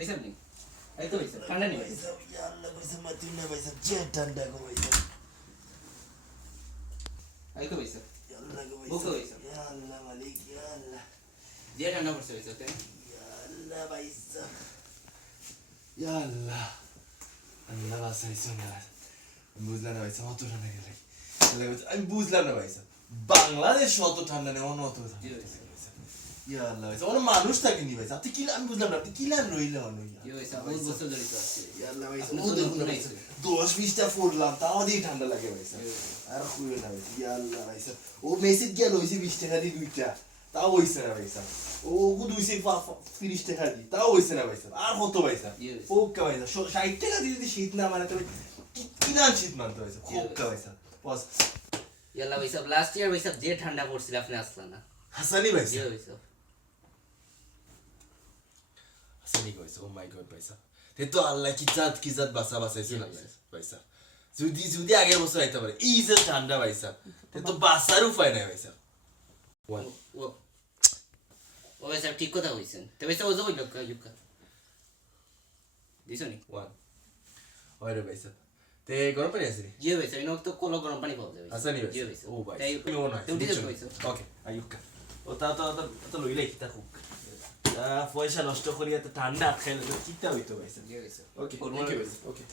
भाई साहब नहीं आई तो भाई साहब ठंडा नहीं भाई साहब या अल्लाह भाई साहब मत ना भाई साहब जे ठंडा को भाई साहब आई तो भाई साहब या अल्लाह को भूख भाई भाई साहब या अल्लाह मालिक या अल्लाह जे ठंडा पड़ছে भाई साहब या अल्लाह भाई साहब या अल्लाह अल्लाह বাসাইছো না বুঝলাম না ভাই সাহেব অত ঠান্ডা গেলে আমি বুঝলাম না ভাই সাহেব বাংলাদেশ অত ঠান্ডা নেই অন্য অত ঠান্ডা ইয়া আল্লাহ ভাই সাহেব অন্য মানুষ থাকেনি ভাই সাহেব আপনি কি আমি বুঝলাম না আপনি কি লান রইলেন অন্য ये भाई साहब बहुत বছর ধরে তো আছে ইয়া আল্লাহ ভাই আপনি সাহেব ও তো দেখুন না ভাই শুনাইছেন। সাহেব 10-20টা ফুটলাম তাও দিয়ে ঠান্ডা লাগে ভাই সাহেব আর খুঁজে না ভাই সাহেব ইয়া আল্লাহ ভাই সাহেব ও মেসেজ গেল হইছে 20 টাকা দিয়ে দুইটা তাও হইছে না ভাই সাহেব ও গু 230 টাকা দি তাও হইছে না ভাই সাহেব আর কত ভাই সাহেব Yes. ফোক্কা ভাই সাহেব 60 টাকা দিয়ে যদি শীত না মানে তবে কি না শীত মানতে ভাই সাহেব ফোক্কা ভাই সাহেব বস याला भाई साहब लास्ट ईयर भाई साहब जे ठंडा পড়ছিল আপনি আসলা না হাসানি ভাই ये সাহেব भाई साहब হাসানি ভাই সাহেব ও মাই গড ভাই সাহেব তে তো আল্লাহ কি জাত বাসা বাসাইছে না ভাই সাহেব যদি আগের বছর আইতে পারে এই যে ঠান্ডা ভাই সাহেব তে তো বাসার উপায় নাই ভাই সাহেব ওয়ান वो ओ भाई साहब ठीक কথা কইছেন তো ভাই সাহেব ওজো কইলো ইউকা দিছনি ওয়ান ওরে ভাই সাহেব তে গরম পানি আছে ये भाई साहब इनो तो कोलो गरम पानी পাওয়া যায় হাসানি ভাই ये भाई साहब ও ভাই তাই তুমি মনে হয় তো উঠে যাবে ভাই সাহেব ওকে আয়ুকা ও তা লইলে কিতা খুব পয়সা নষ্ট করিয়া তো ঠান্ডা খাইলে তো কিতা হইতো ভাই সাহেব ये भाई साहब ওকে থ্যাংক ইউ ওকে